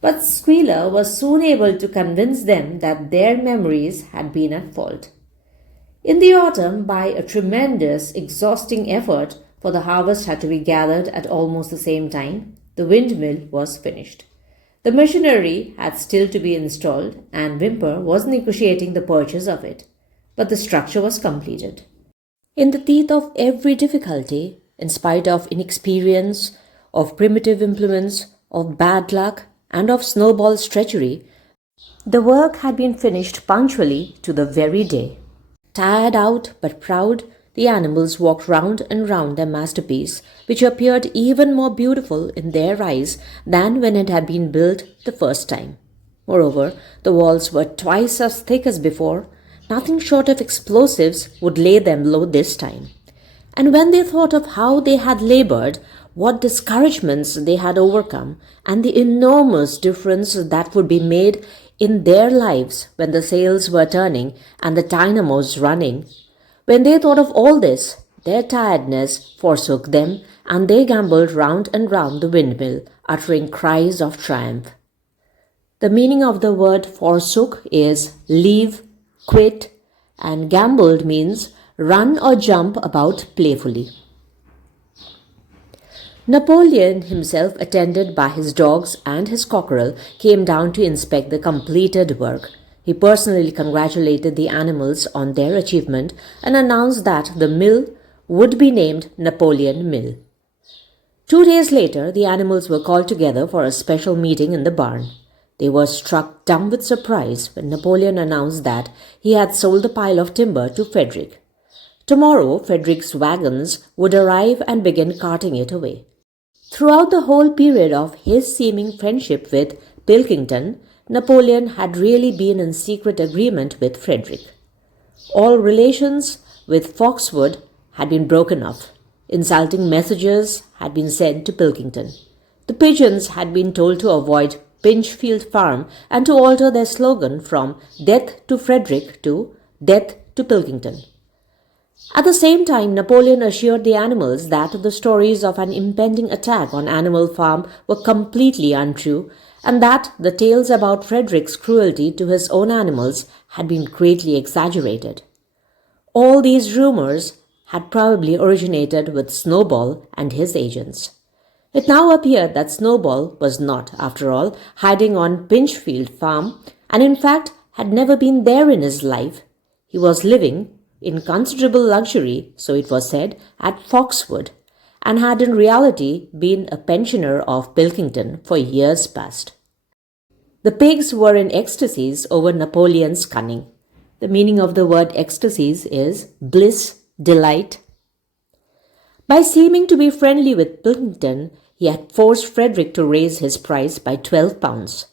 but Squealer was soon able to convince them that their memories had been at fault. In the autumn, by a tremendous, exhausting effort, for the harvest had to be gathered at almost the same time, the windmill was finished. The machinery had still to be installed, and Whymper was negotiating the purchase of it, but the structure was completed. In the teeth of every difficulty, in spite of inexperience, of primitive implements, of bad luck, and of Snowball's treachery, the work had been finished punctually to the very day. Tired out but proud, the animals walked round and round their masterpiece, which appeared even more beautiful in their eyes than when it had been built the first time. Moreover, the walls were twice as thick as before. Nothing short of explosives would lay them low this time. And when they thought of how they had labored, what discouragements they had overcome, and the enormous difference that would be made in their lives when the sails were turning and the dynamos running, when they thought of all this, their tiredness forsook them, and they gambolled round and round the windmill, uttering cries of triumph. The meaning of the word forsook is leave, quit, and gambolled means run or jump about playfully. Napoleon himself, attended by his dogs and his cockerel, came down to inspect the completed work. He personally congratulated the animals on their achievement and announced that the mill would be named Napoleon Mill. 2 days later, the animals were called together for a special meeting in the barn. They were struck dumb with surprise when Napoleon announced that he had sold the pile of timber to Frederick. Tomorrow, Frederick's wagons would arrive and begin carting it away. Throughout the whole period of his seeming friendship with Pilkington, Napoleon had really been in secret agreement with Frederick. All relations with Foxwood had been broken off. Insulting messages had been sent to Pilkington. The pigeons had been told to avoid Pinchfield Farm and to alter their slogan from Death to Frederick to Death to Pilkington. At the same time, Napoleon assured the animals that the stories of an impending attack on Animal Farm were completely untrue, and that the tales about Frederick's cruelty to his own animals had been greatly exaggerated. All these rumors had probably originated with Snowball and his agents. It now appeared that Snowball was not, after all, hiding on Pinchfield Farm, and in fact had never been there in his life. He was living in considerable luxury, so it was said, at Foxwood, and had in reality been a pensioner of Pilkington for years past. The pigs were in ecstasies over Napoleon's cunning. The meaning of the word ecstasies is bliss, delight. By seeming to be friendly with Pilkington, he had forced Frederick to raise his price by 12 pounds.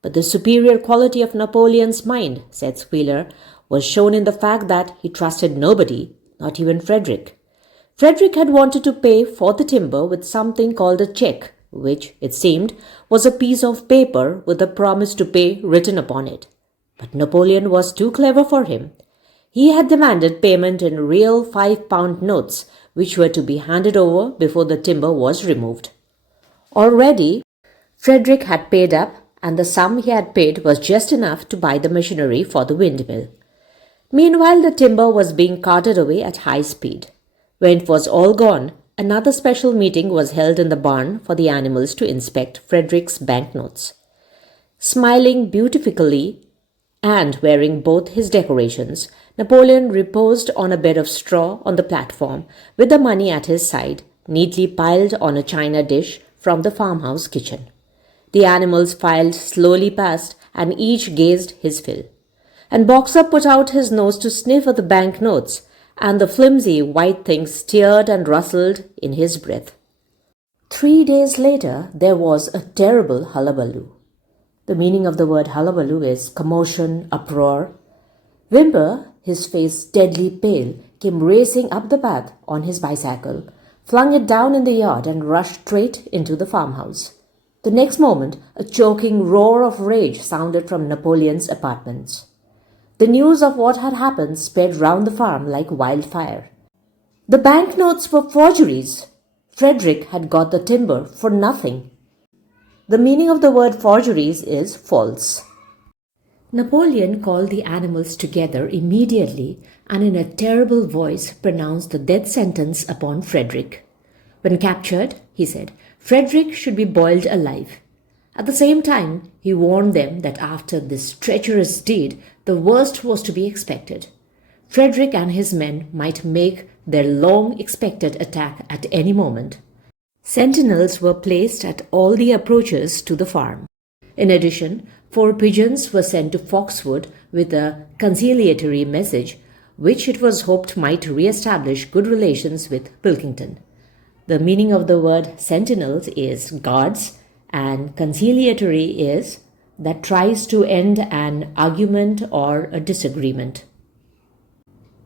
But the superior quality of Napoleon's mind, said Squealer, was shown in the fact that he trusted nobody, not even Frederick. Frederick had wanted to pay for the timber with something called a cheque, which, it seemed, was a piece of paper with a promise to pay written upon it. But Napoleon was too clever for him. He had demanded payment in real 5-pound notes, which were to be handed over before the timber was removed. Already, Frederick had paid up, and the sum he had paid was just enough to buy the machinery for the windmill. Meanwhile, the timber was being carted away at high speed. When it was all gone, another special meeting was held in the barn for the animals to inspect Frederick's banknotes. Smiling beatifically and wearing both his decorations, Napoleon reposed on a bed of straw on the platform with the money at his side, neatly piled on a china dish from the farmhouse kitchen. The animals filed slowly past, and each gazed his fill. And Boxer put out his nose to sniff at the banknotes, and the flimsy white things stirred and rustled in his breath. 3 days later, there was a terrible hullabaloo. The meaning of the word hullabaloo is commotion, uproar. Whymper, his face deadly pale, came racing up the path on his bicycle, flung it down in the yard, and rushed straight into the farmhouse. The next moment, a choking roar of rage sounded from Napoleon's apartments. The news of what had happened spread round the farm like wildfire. The banknotes were forgeries. Frederick had got the timber for nothing. The meaning of the word forgeries is false. Napoleon called the animals together immediately and in a terrible voice pronounced the death sentence upon Frederick. When captured, he said, Frederick should be boiled alive. At the same time, he warned them that after this treacherous deed, the worst was to be expected. Frederick and his men might make their long-expected attack at any moment. Sentinels were placed at all the approaches to the farm. In addition, 4 pigeons were sent to Foxwood with a conciliatory message, which it was hoped might re-establish good relations with Pilkington. The meaning of the word sentinels is guards, and conciliatory is that tries to end an argument or a disagreement.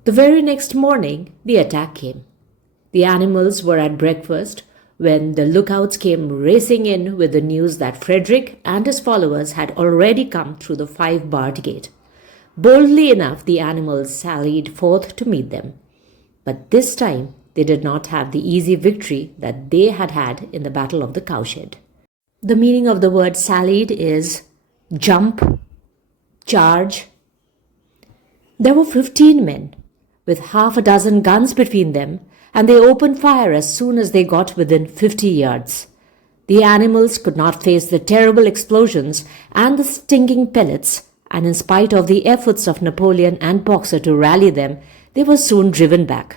The very next morning, the attack came. The animals were at breakfast when the lookouts came racing in with the news that Frederick and his followers had already come through the 5-barred gate. Boldly enough, the animals sallied forth to meet them. But this time, they did not have the easy victory that they had had in the Battle of the Cowshed. The meaning of the word sallied is jump, charge. There were 15 men, with half a dozen guns between them, and they opened fire as soon as they got within 50 yards. The animals could not face the terrible explosions and the stinging pellets, and in spite of the efforts of Napoleon and Boxer to rally them, they were soon driven back.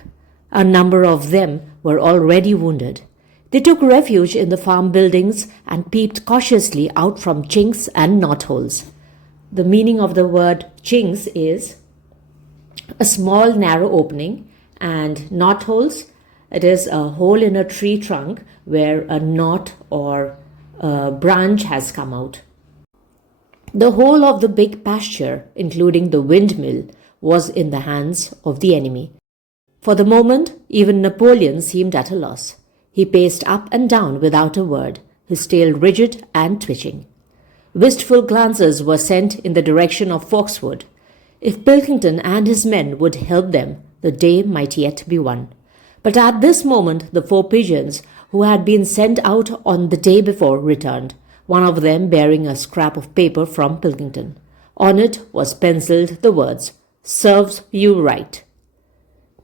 A number of them were already wounded. They took refuge in the farm buildings and peeped cautiously out from chinks and knotholes. The meaning of the word chinks is a small narrow opening, and knotholes, it is a hole in a tree trunk where a knot or a branch has come out. The whole of the big pasture, including the windmill, was in the hands of the enemy. For the moment, even Napoleon seemed at a loss. He paced up and down without a word, his tail rigid and twitching. Wistful glances were sent in the direction of Foxwood. If Pilkington and his men would help them, the day might yet be won. But at this moment the 4 pigeons who had been sent out on the day before returned, one of them bearing a scrap of paper from Pilkington. On it was penciled the words, "Serves you right."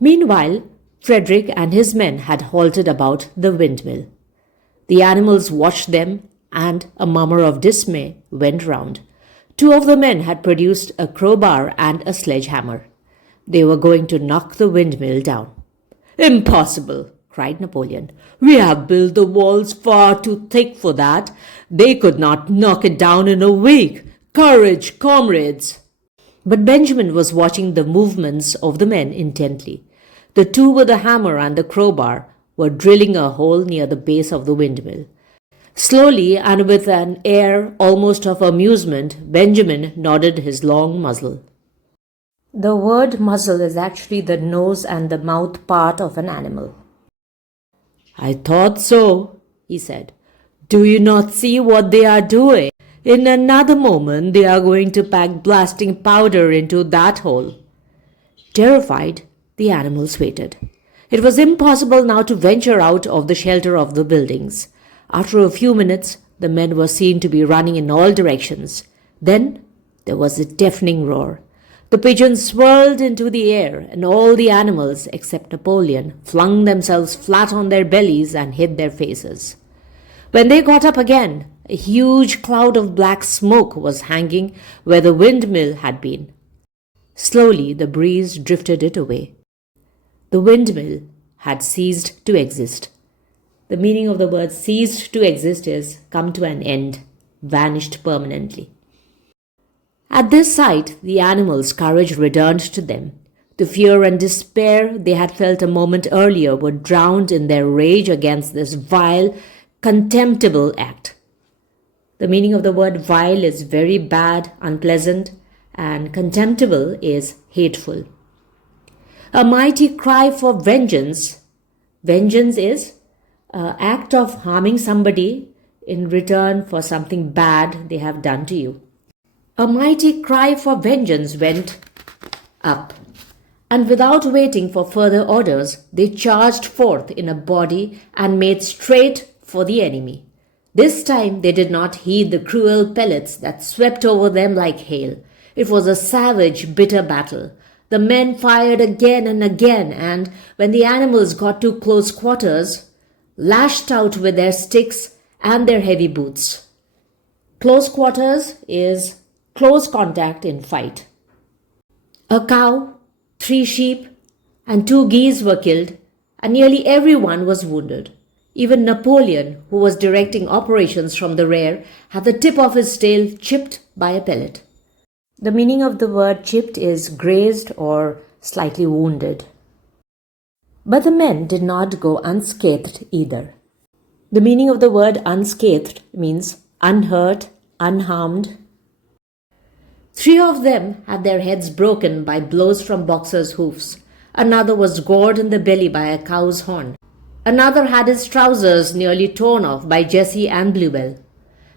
Meanwhile, Frederick and his men had halted about the windmill. The animals watched them, and a murmur of dismay went round. 2 of the men had produced a crowbar and a sledgehammer. They were going to knock the windmill down. "Impossible!" cried Napoleon. "We have built the walls far too thick for that. They could not knock it down in a week. Courage, comrades!" But Benjamin was watching the movements of the men intently. The 2 with the hammer and the crowbar were drilling a hole near the base of the windmill. Slowly and with an air almost of amusement, Benjamin nodded his long muzzle. The word muzzle is actually the nose and the mouth part of an animal. "I thought so," he said. "Do you not see what they are doing? In another moment they are going to pack blasting powder into that hole." Terrified, the animals waited. It was impossible now to venture out of the shelter of the buildings. After a few minutes, the men were seen to be running in all directions. Then there was a deafening roar. The pigeons swirled into the air, and all the animals, except Napoleon, flung themselves flat on their bellies and hid their faces. When they got up again, a huge cloud of black smoke was hanging where the windmill had been. Slowly the breeze drifted it away. The windmill had ceased to exist. The meaning of the word ceased to exist is come to an end, vanished permanently. At this sight, the animals' courage returned to them. The fear and despair they had felt a moment earlier were drowned in their rage against this vile, contemptible act. The meaning of the word vile is very bad, unpleasant, and contemptible is hateful. A mighty cry for vengeance. Vengeance is an act of harming somebody in return for something bad they have done to you. A mighty cry for vengeance went up. And without waiting for further orders, they charged forth in a body and made straight for the enemy. This time they did not heed the cruel pellets that swept over them like hail. It was a savage, bitter battle. The men fired again and again, and when the animals got to close quarters, lashed out with their sticks and their heavy boots. Close quarters is close contact in fight. A cow, 3 sheep, and 2 geese were killed, and nearly everyone was wounded. Even Napoleon, who was directing operations from the rear, had the tip of his tail chipped by a pellet. The meaning of the word chipped is grazed or slightly wounded. But the men did not go unscathed either. The meaning of the word unscathed means unhurt, unharmed. 3 of them had their heads broken by blows from Boxer's hoofs. Another was gored in the belly by a cow's horn. Another had his trousers nearly torn off by Jessie and Bluebell.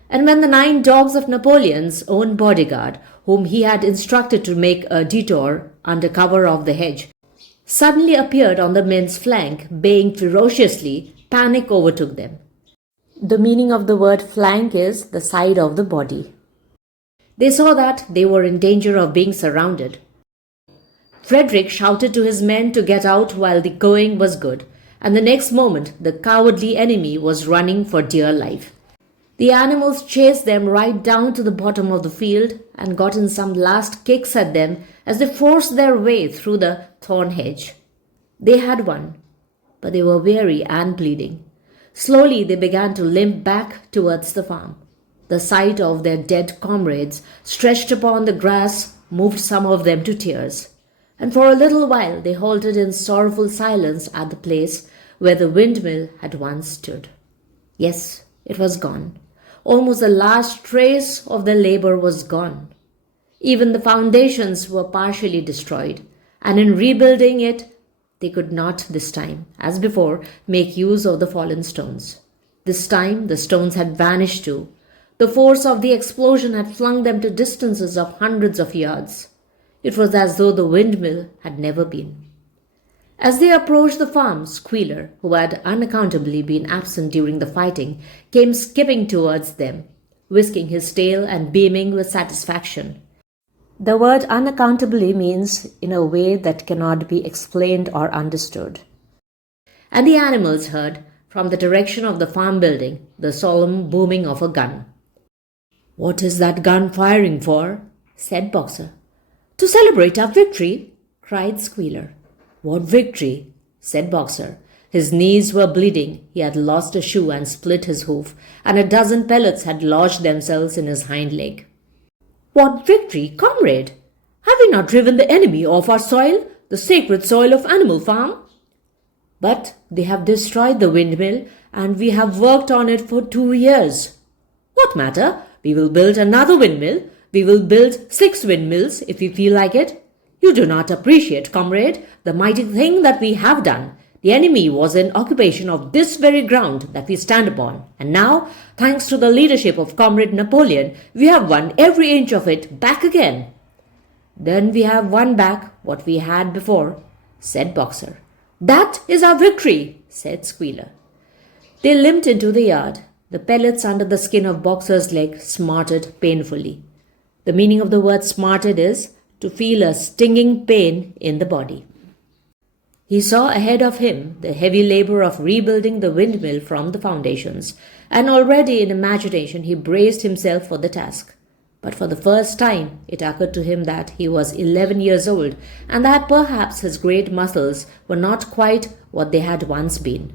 And when the 9 dogs of Napoleon's own bodyguard, whom he had instructed to make a detour under cover of the hedge, suddenly appeared on the men's flank, baying ferociously, panic overtook them. The meaning of the word flank is the side of the body. They saw that they were in danger of being surrounded. Frederick shouted to his men to get out while the going was good, and the next moment the cowardly enemy was running for dear life. The animals chased them right down to the bottom of the field and got in some last kicks at them as they forced their way through the thorn hedge. They had won, but they were weary and bleeding. Slowly they began to limp back towards the farm. The sight of their dead comrades stretched upon the grass moved some of them to tears, and for a little while they halted in sorrowful silence at the place where the windmill had once stood. Yes, it was gone. Almost the last trace of their labor was gone. Even the foundations were partially destroyed, and in rebuilding it, they could not this time, as before, make use of the fallen stones. This time the stones had vanished too. The force of the explosion had flung them to distances of hundreds of yards. It was as though the windmill had never been. As they approached the farm, Squealer, who had unaccountably been absent during the fighting, came skipping towards them, whisking his tail and beaming with satisfaction. The word unaccountably means in a way that cannot be explained or understood. And the animals heard, from the direction of the farm building, the solemn booming of a gun. "What is that gun firing for?" said Boxer. "To celebrate our victory," cried Squealer. "What victory?" said Boxer. His knees were bleeding, he had lost a shoe and split his hoof, and a dozen pellets had lodged themselves in his hind leg. "What victory, comrade? Have we not driven the enemy off our soil, the sacred soil of Animal Farm?" "But they have destroyed the windmill, and we have worked on it for 2 years." "What matter? We will build another windmill. We will build 6 windmills if we feel like it. You do not appreciate, comrade, the mighty thing that we have done. The enemy was in occupation of this very ground that we stand upon, and now, thanks to the leadership of Comrade Napoleon, we have won every inch of it back again." "Then we have won back what we had before," said Boxer. "That is our victory," said Squealer. They limped into the yard. The pellets under the skin of Boxer's leg smarted painfully. The meaning of the word smarted is to feel a stinging pain in the body. He saw ahead of him the heavy labor of rebuilding the windmill from the foundations, and already in imagination he braced himself for the task. But for the first time it occurred to him that he was 11 years old, and that perhaps his great muscles were not quite what they had once been.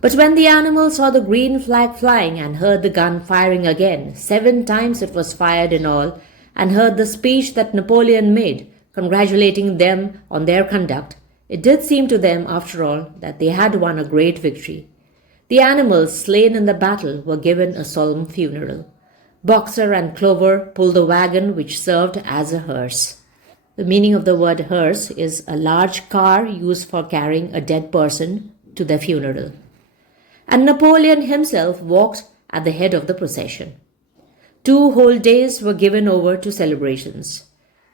But when the animal saw the green flag flying and heard the gun firing again, 7 times it was fired in all, and heard the speech that Napoleon made, congratulating them on their conduct, it did seem to them, after all, that they had won a great victory. The animals slain in the battle were given a solemn funeral. Boxer and Clover pulled the wagon which served as a hearse. The meaning of the word hearse is a large car used for carrying a dead person to their funeral. And Napoleon himself walked at the head of the procession. 2 whole days were given over to celebrations.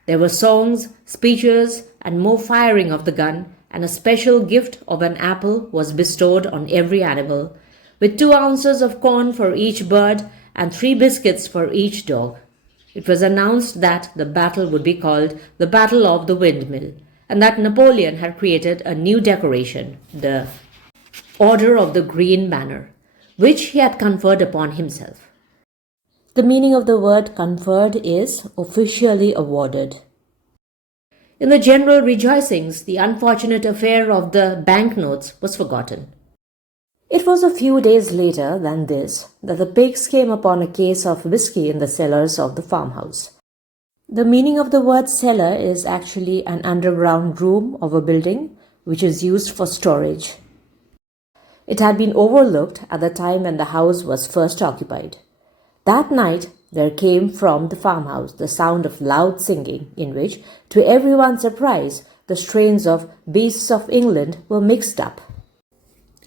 There were songs, speeches, and more firing of the gun, and a special gift of an apple was bestowed on every animal, with 2 ounces of corn for each bird and 3 biscuits for each dog. It was announced that the battle would be called the Battle of the Windmill, and that Napoleon had created a new decoration, the Order of the Green Banner, which he had conferred upon himself. The meaning of the word conferred is officially awarded. In the general rejoicings, the unfortunate affair of the banknotes was forgotten. It was a few days later than this that the pigs came upon a case of whisky in the cellars of the farmhouse. The meaning of the word cellar is actually an underground room of a building which is used for storage. It had been overlooked at the time when the house was first occupied. That night, there came from the farmhouse the sound of loud singing, in which, to everyone's surprise, the strains of Beasts of England were mixed up.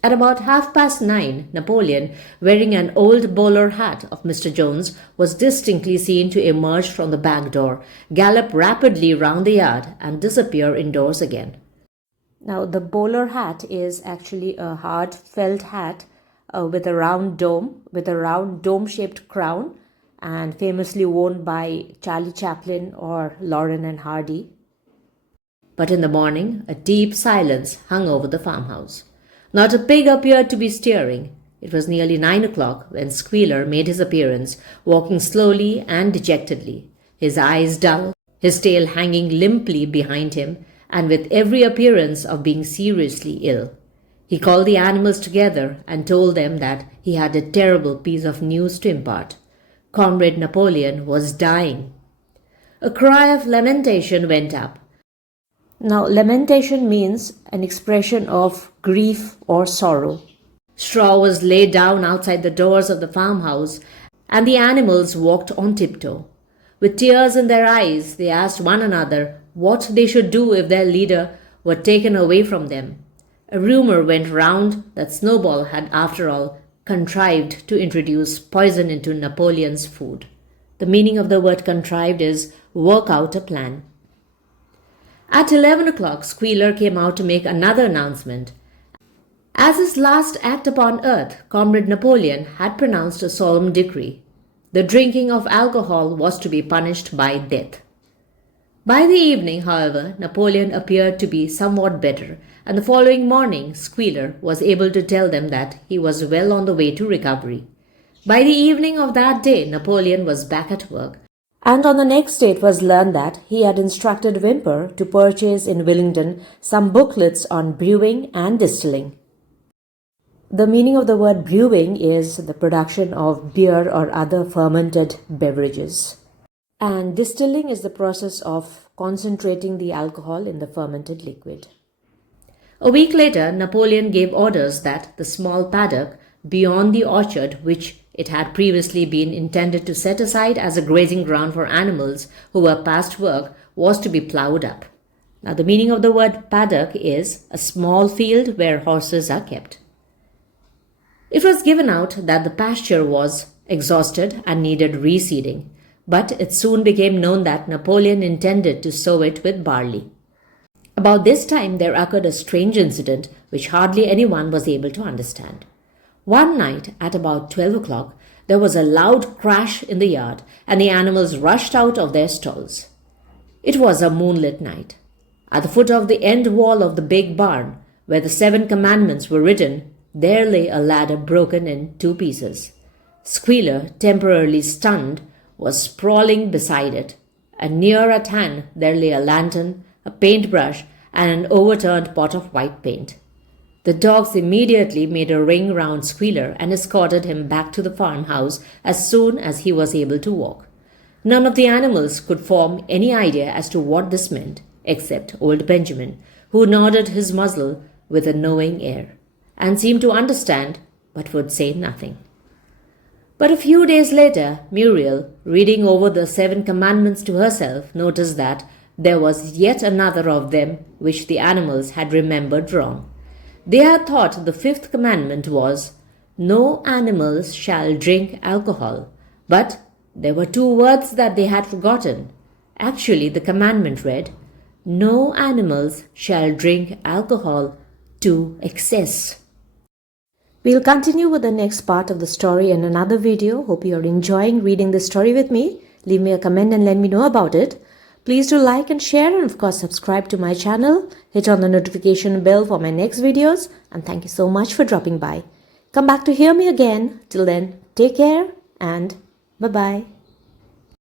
At about 9:30, Napoleon, wearing an old bowler hat of Mr. Jones, was distinctly seen to emerge from the back door, gallop rapidly round the yard, and disappear indoors again. Now, the bowler hat is actually a hard felt hat with a round dome-shaped crown, and famously worn by Charlie Chaplin or Laurel and Hardy. But in the morning, a deep silence hung over the farmhouse. Not a pig appeared to be stirring. It was nearly 9 o'clock when Squealer made his appearance, walking slowly and dejectedly, his eyes dull, his tail hanging limply behind him, and with every appearance of being seriously ill. He called the animals together and told them that he had a terrible piece of news to impart. Comrade Napoleon was dying. A cry of lamentation went up. Now, lamentation means an expression of grief or sorrow. Straw was laid down outside the doors of the farmhouse, and the animals walked on tiptoe. With tears in their eyes, they asked one another what they should do if their leader were taken away from them. A rumor went round that Snowball had, after all, contrived to introduce poison into Napoleon's food. The meaning of the word contrived is work out a plan. At 11 o'clock, Squealer came out to make another announcement. As his last act upon earth, Comrade Napoleon had pronounced a solemn decree. The drinking of alcohol was to be punished by death. By the evening, however, Napoleon appeared to be somewhat better, and the following morning Squealer was able to tell them that he was well on the way to recovery. By the evening of that day, Napoleon was back at work, and on the next day it was learned that he had instructed Whymper to purchase in Willingdon some booklets on brewing and distilling. The meaning of the word brewing is the production of beer or other fermented beverages. And distilling is the process of concentrating the alcohol in the fermented liquid. A week later, Napoleon gave orders that the small paddock beyond the orchard, which it had previously been intended to set aside as a grazing ground for animals who were past work, was to be ploughed up. Now, the meaning of the word paddock is a small field where horses are kept. It was given out that the pasture was exhausted and needed reseeding, but it soon became known that Napoleon intended to sow it with barley. About this time there occurred a strange incident which hardly anyone was able to understand. One night at about 12 o'clock, there was a loud crash in the yard, and the animals rushed out of their stalls. It was a moonlit night. At the foot of the end wall of the big barn, where the 7 commandments were written, there lay a ladder broken in 2 pieces. Squealer, temporarily stunned, was sprawling beside it, and near at hand there lay a lantern, a paintbrush, and an overturned pot of white paint. The dogs immediately made a ring round Squealer and escorted him back to the farmhouse as soon as he was able to walk. None of the animals could form any idea as to what this meant, except old Benjamin, who nodded his muzzle with a knowing air, and seemed to understand, but would say nothing. But a few days later, Muriel, reading over the 7 commandments to herself, noticed that there was yet another of them which the animals had remembered wrong. They had thought the 5th commandment was, "No animals shall drink alcohol," but there were 2 words that they had forgotten, Actually, the commandment read, "No animals shall drink alcohol to excess." We'll continue with the next part of the story in another video. Hope you are enjoying reading this story with me. Leave me a comment and let me know about it. Please do like and share, and of course subscribe to my channel. Hit on the notification bell for my next videos, and thank you so much for dropping by. Come back to hear me again. Till then, take care and bye-bye.